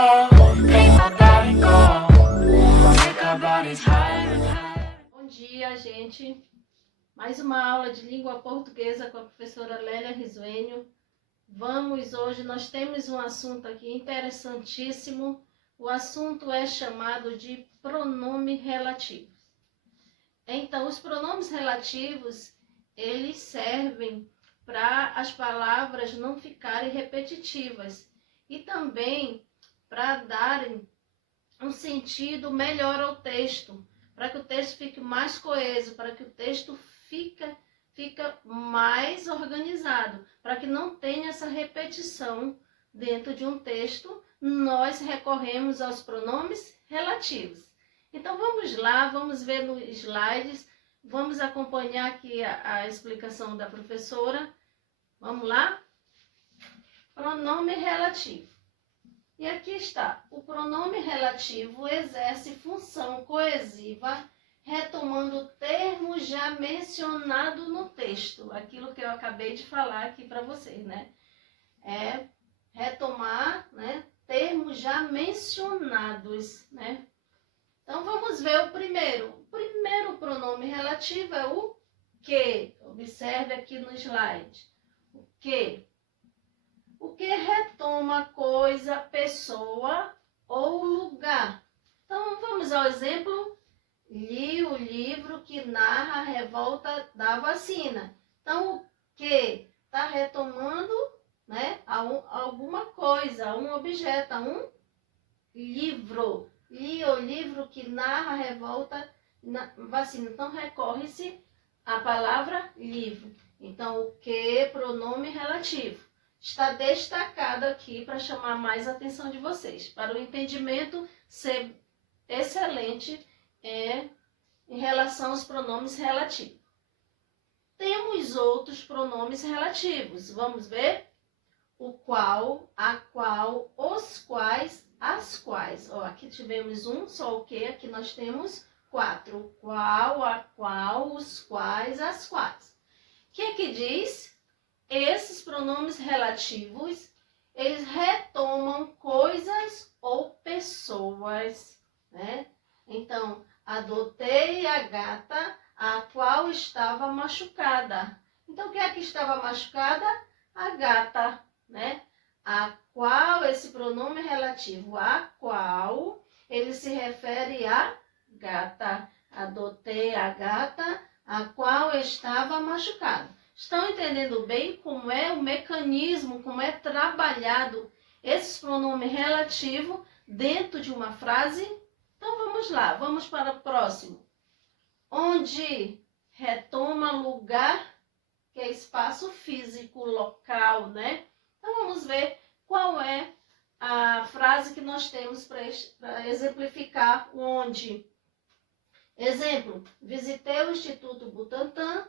make my body go, make our bodies higher and higher. Bom dia, gente. Mais uma aula de língua portuguesa com a professora Lélia Risuênio. Nós temos um assunto aqui interessantíssimo. O assunto é chamado de pronomes relativos. Então, os pronomes relativos, eles servem para as palavras não ficarem repetitivas e também para darem um sentido melhor ao texto, para que o texto fique mais coeso, para que o texto fica mais organizado, para que não tenha essa repetição dentro de um texto. Nós recorremos aos pronomes relativos. Então vamos lá, vamos ver nos slides, vamos acompanhar aqui a explicação da professora. Vamos lá? Pronome relativo. E aqui está, o pronome relativo exerce função coesiva, retomando o termo já mencionado no texto, aquilo que eu acabei de falar aqui para vocês, né? É retomar, né, termos já mencionados, né? Então vamos ver o primeiro. O primeiro pronome relativo é o que. Observe aqui no slide. O que. O que retoma coisa, pessoa ou lugar. Então vamos ao exemplo. Li o livro que narra a revolta da vacina. Então, o que está retomando, né, alguma coisa, um objeto, um livro. Li o livro que narra a revolta da vacina. Então, recorre-se à palavra livro. Então, o que, pronome relativo. Está destacado aqui para chamar mais a atenção de vocês, para o entendimento ser excelente em relação aos pronomes relativos. Temos outros pronomes relativos. Vamos ver? O qual, a qual, os quais, as quais. Ó, aqui tivemos um, só o que, aqui nós temos 4. O qual, a qual, os quais, as quais. O que diz? Esses pronomes relativos, eles retomam coisas ou pessoas, né? Então, adotei a gata, a qual estava machucada. Então, o que é que estava machucada? A gata, né? A qual, esse pronome relativo, a qual, ele se refere à gata. Adotei a gata, a qual estava machucada. Estão entendendo bem como é o mecanismo, como é trabalhado esses pronomes relativos dentro de uma frase? Então vamos lá, vamos para o próximo. Onde retoma lugar, que é espaço físico, local, né? Então vamos ver qual é a frase que nós temos para exemplificar o onde. Exemplo, visitei o Instituto Butantan,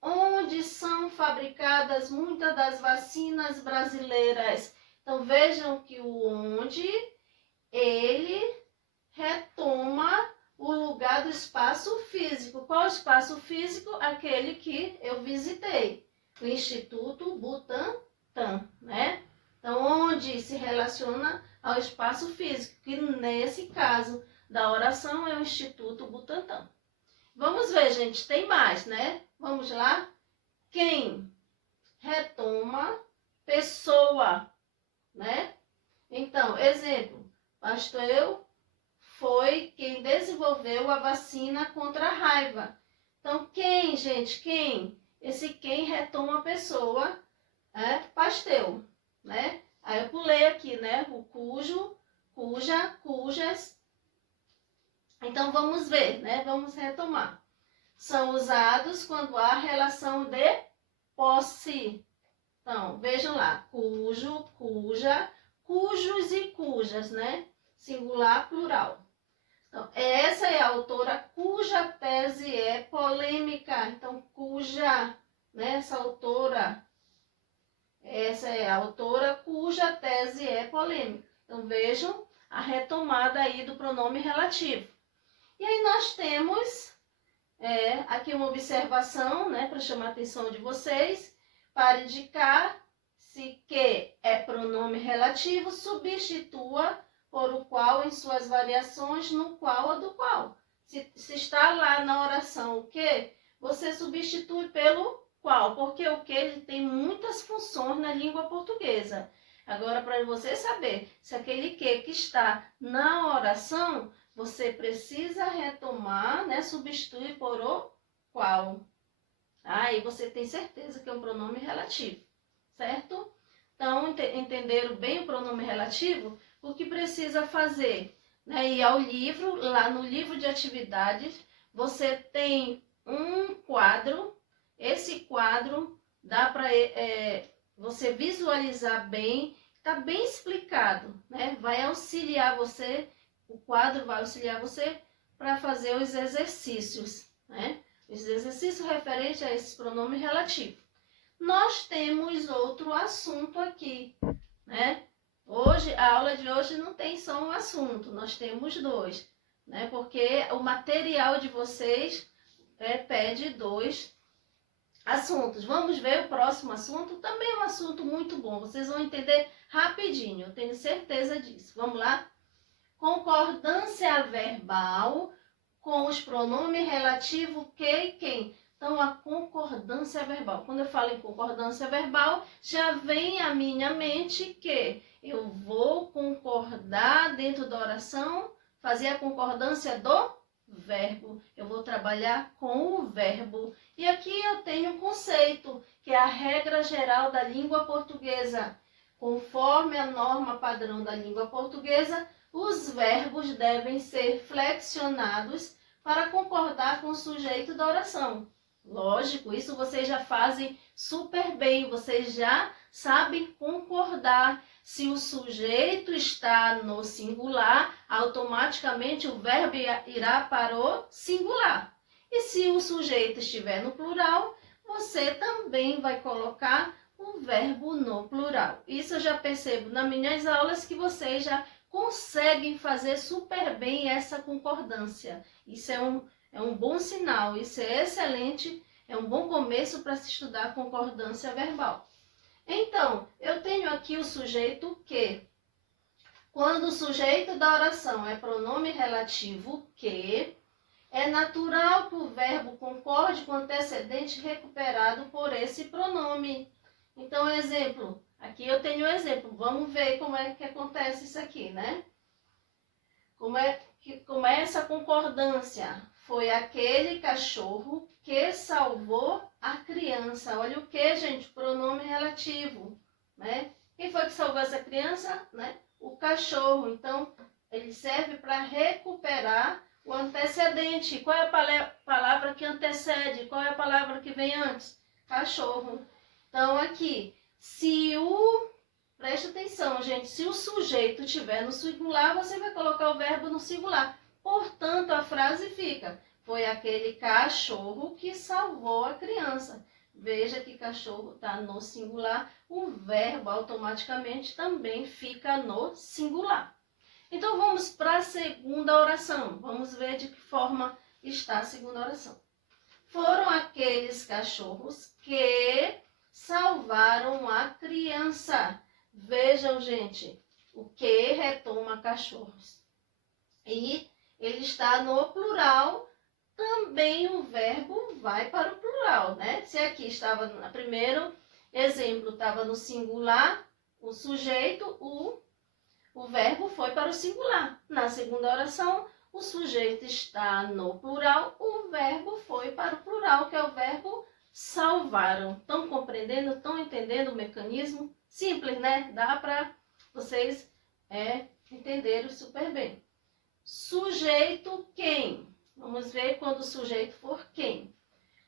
onde são fabricadas muitas das vacinas brasileiras. Então vejam que o onde, ele retoma o lugar do espaço físico. Qual espaço físico? Aquele que eu visitei, o Instituto Butantan, né? Então, onde se relaciona ao espaço físico, que nesse caso da oração é o Instituto Butantan. Vamos ver, gente, tem mais, né? Vamos lá? Quem retoma pessoa, né? Então, exemplo, Pasteur foi quem desenvolveu a vacina contra a raiva. Então, quem, gente? Quem? Esse quem retoma a pessoa é Pasteur, né? Aí eu pulei aqui, né? O cujo, cuja, cujas. Então, vamos ver, né? Vamos retomar. São usados quando há relação de posse. Então, vejam lá. Cujo, cuja, cujos e cujas, né? Singular, plural. Então, essa é a autora cuja tese é polêmica. Então, cuja, né? Essa é a autora cuja tese é polêmica. Então, vejam a retomada aí do pronome relativo. E aí nós temos aqui uma observação, né? Para chamar a atenção de vocês, para indicar se que é pronome relativo, substitua por o qual em suas variações, no qual ou do qual. Se está lá na oração o que, você substitui pelo qual, porque o que ele tem muitas funções na língua portuguesa. Agora, para você saber se aquele que está na oração, você precisa retomar, né, substituir por o qual. Aí você tem certeza que é um pronome relativo, certo? Então, entenderam bem o pronome relativo? O que precisa fazer? Né? Ir ao livro, lá no livro de atividades, você tem um quadro. Esse quadro dá para você visualizar bem, está bem explicado, né? Vai auxiliar você, o quadro vai auxiliar você para fazer os exercícios, né? Os exercícios referentes a esse pronome relativo. Nós temos outro assunto aqui, né? Hoje, a aula de hoje não tem só um assunto, nós temos dois, né? Porque o material de vocês pede dois assuntos. Vamos ver o próximo assunto, também é um assunto muito bom, vocês vão entender rapidinho, eu tenho certeza disso. Vamos lá? Concordância verbal com os pronomes relativos que e quem. Então, a concordância verbal. Quando eu falo em concordância verbal, já vem à minha mente que eu vou concordar dentro da oração, fazer a concordância do verbo. Eu vou trabalhar com o verbo. E aqui eu tenho um conceito, que é a regra geral da língua portuguesa. Conforme a norma padrão da língua portuguesa, os verbos devem ser flexionados para concordar com o sujeito da oração. Lógico, isso vocês já fazem super bem, vocês já sabem concordar. Se o sujeito está no singular, automaticamente o verbo irá para o singular. E se o sujeito estiver no plural, você também vai colocar o verbo no plural. Isso eu já percebo nas minhas aulas que vocês já conseguem fazer super bem essa concordância. Isso é um bom sinal, isso é excelente, é um bom começo para se estudar concordância verbal. Então, eu tenho aqui o sujeito que. Quando o sujeito da oração é pronome relativo que, é natural que o verbo concorde com o antecedente recuperado por esse pronome. Então, exemplo, aqui eu tenho um exemplo, vamos ver como é que acontece isso aqui, né? Como é essa concordância? Foi aquele cachorro que salvou a criança. Olha o que, gente? Pronome relativo, né? Quem foi que salvou essa criança? Né? O cachorro. Então, ele serve para recuperar o antecedente. Qual é a palavra que antecede? Qual é a palavra que vem antes? Cachorro. Então, aqui, preste atenção, gente, se o sujeito estiver no singular, você vai colocar o verbo no singular. Portanto, a frase fica, foi aquele cachorro que salvou a criança. Veja que cachorro está no singular, o verbo automaticamente também fica no singular. Então, vamos para a segunda oração. Vamos ver de que forma está a segunda oração. Foram aqueles cachorros que salvaram a criança. Vejam, gente, o que retoma cachorros. E ele está no plural, também o verbo vai para o plural, né? Se aqui estava no primeiro exemplo, estava no singular, o sujeito, o verbo foi para o singular. Na segunda oração, o sujeito está no plural, o verbo foi para o plural, que é o verbo salvaram. Estão compreendendo? Estão entendendo o mecanismo? Simples, né? Dá para vocês entenderem super bem. Sujeito quem? Vamos ver quando o sujeito for quem.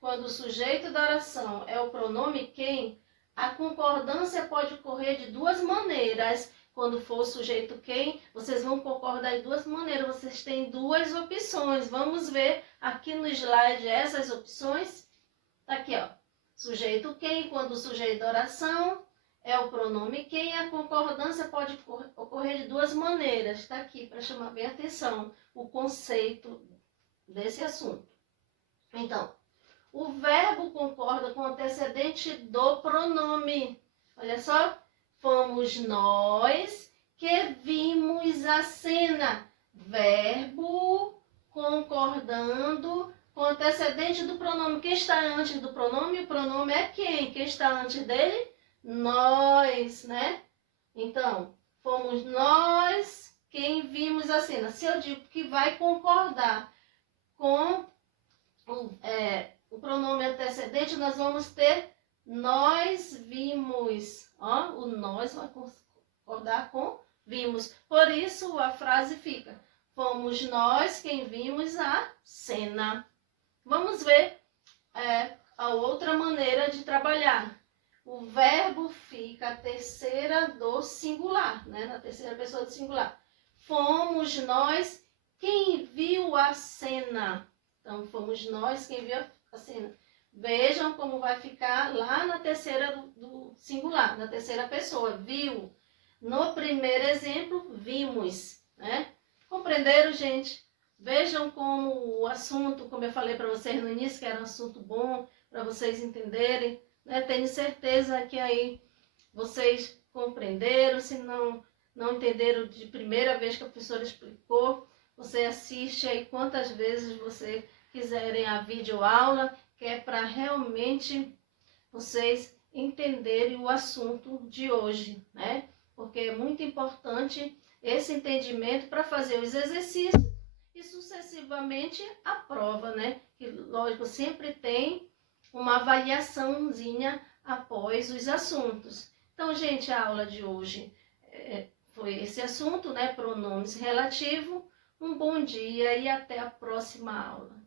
Quando o sujeito da oração é o pronome quem, a concordância pode ocorrer de duas maneiras. Quando for o sujeito quem, vocês vão concordar de duas maneiras. Vocês têm duas opções. Vamos ver aqui no slide essas opções. Tá aqui, ó. Sujeito quem, quando o sujeito da oração é o pronome quem, a concordância pode ocorrer de duas maneiras. Está aqui para chamar bem a atenção o conceito desse assunto. Então, o verbo concorda com o antecedente do pronome. Olha só, fomos nós que vimos a cena. Verbo concordando com o antecedente do pronome. Quem está antes do pronome? O pronome é quem? Quem está antes dele? Nós, né? Então, fomos nós quem vimos a cena. Se eu digo que vai concordar com o pronome antecedente, nós vamos ter nós vimos. Ó, o nós vai concordar com vimos. Por isso, a frase fica: fomos nós quem vimos a cena. Vamos ver a outra maneira de trabalhar. O verbo fica a terceira do singular, né? Na terceira pessoa do singular. Fomos nós quem viu a cena. Então, fomos nós quem viu a cena. Vejam como vai ficar lá na terceira do singular, na terceira pessoa. Viu. No primeiro exemplo, vimos, né? Compreenderam, gente? Vejam como o assunto, como eu falei para vocês no início, que era um assunto bom para vocês entenderem. Né? Tenho certeza que aí vocês compreenderam. Se não entenderam de primeira vez que a professora explicou, você assiste aí quantas vezes você quiserem a videoaula, que é para realmente vocês entenderem o assunto de hoje, né? Porque é muito importante esse entendimento para fazer os exercícios e sucessivamente a prova, né? Que, lógico, sempre tem uma avaliaçãozinha após os assuntos. Então, gente, a aula de hoje foi esse assunto, né? Pronomes relativos. Um bom dia e até a próxima aula.